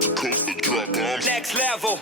coast to drop bombs. Next level.